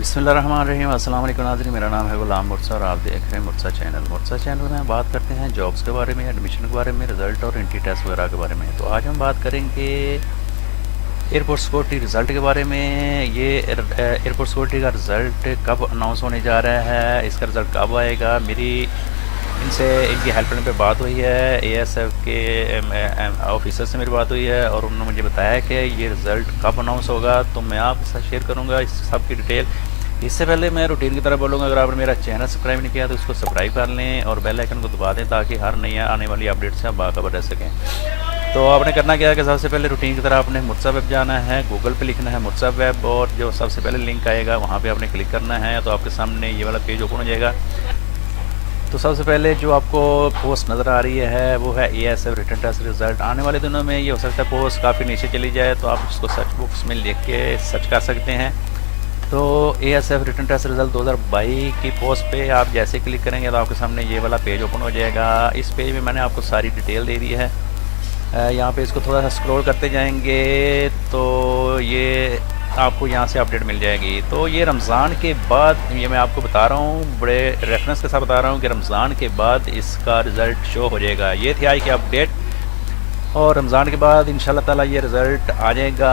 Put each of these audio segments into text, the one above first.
बिस्मिल्लाहिर्रहमानिर्रहीम। अस्सलाम वालेकुम नाज़रीन, मेरा नाम है गुलाम मुर्सा और आप देख रहे हैं मुर्सा चैनल। मुर्सा चैनल में हम बात करते हैं जॉब्स के बारे में, एडमिशन के बारे में, रिज़ल्ट और एंट्री टेस्ट वगैरह के बारे में। तो आज हम बात करेंगे एयरपोर्ट सिक्योरिटी रिज़ल्ट के बारे में। ये एयरपोर्ट सिक्योरिटी का रिज़ल्ट कब अनाउंस होने जा रहा है, इसका रिज़ल्ट कब आएगा। मेरी इनसे इनकी हेल्पलाइन पे बात हुई है, एएसएफ के ऑफिसर से मेरी बात हुई है और उन्होंने मुझे बताया कि ये रिज़ल्ट कब अनाउंस होगा। तो मैं आपके साथ शेयर करूँगा इस सब की डिटेल। इससे पहले मैं रूटीन की तरह बोलूँगा, अगर आपने मेरा चैनल सब्सक्राइब नहीं किया तो उसको सब्सक्राइब कर लें और बेल आइकन को दबा दें ताकि हर नई आने वाली अपडेट से आप बाखबर रह सकें। तो आपने करना क्या है कि सबसे पहले रूटीन की तरह आपने मुर्सा वेब जाना है, गूगल पे लिखना है मुर्सा वेब और जो सबसे पहले लिंक आएगा वहाँ पे आपने क्लिक करना है। तो आपके सामने ये वाला पेज ओपन हो जाएगा। तो सबसे पहले जो आपको पोस्ट नज़र आ रही है वो है एएसएफ रिटन टेस्ट रिज़ल्ट। आने वाले दिनों में ये हो सकता है पोस्ट काफ़ी नीचे चली जाए, तो आप इसको सर्च बॉक्स में लिख के सर्च कर सकते हैं। तो एएसएफ रिटन टेस्ट रिज़ल्ट 2022 की पोस्ट पे आप जैसे क्लिक करेंगे तो आपके सामने ये वाला पेज ओपन हो जाएगा। इस पेज में मैंने आपको सारी डिटेल दे दी है। यहाँ पे इसको थोड़ा सा स्क्रॉल करते जाएंगे तो ये आपको यहाँ से अपडेट मिल जाएगी। तो ये रमज़ान के बाद, ये मैं आपको बता रहा हूँ, बड़े रेफरेंस के साथ बता रहा हूँ कि रमज़ान के बाद इसका रिज़ल्ट शो हो जाएगा। ये थी आज की अपडेट और रमज़ान के बाद इंशाल्लाह ताला ये रिज़ल्ट आ जाएगा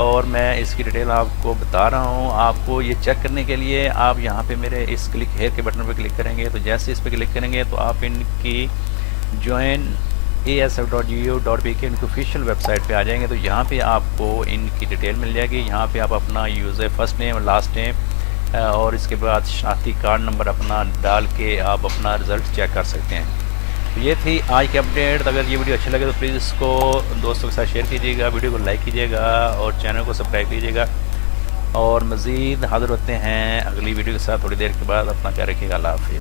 और मैं इसकी डिटेल आपको बता रहा हूँ। आपको ये चेक करने के लिए आप यहाँ पे मेरे इस क्लिक हेयर के बटन पर क्लिक करेंगे। तो जैसे इस पर क्लिक करेंगे तो आप इनकी ज्वाइन asf.gov.bk इनकी ऑफिशियल वेबसाइट पे आ जाएंगे। तो यहाँ पे आपको इनकी डिटेल मिल जाएगी। यहाँ पे आप अपना यूज़र फर्स्ट नेम और लास्ट नेम और इसके बाद शनाख्ती कार्ड नंबर अपना डाल के आप अपना रिज़ल्ट चेक कर सकते हैं। तो ये थी आज की अपडेट। अगर ये वीडियो अच्छी लगे तो प्लीज़ इसको दोस्तों के साथ शेयर कीजिएगा, वीडियो को लाइक कीजिएगा और चैनल को सब्सक्राइब कीजिएगा। और मज़ीद हाज़िर होते हैं अगली वीडियो के साथ थोड़ी देर के बाद। अपना ख्याल रखिएगा। अल्लाह हाफ़िज़।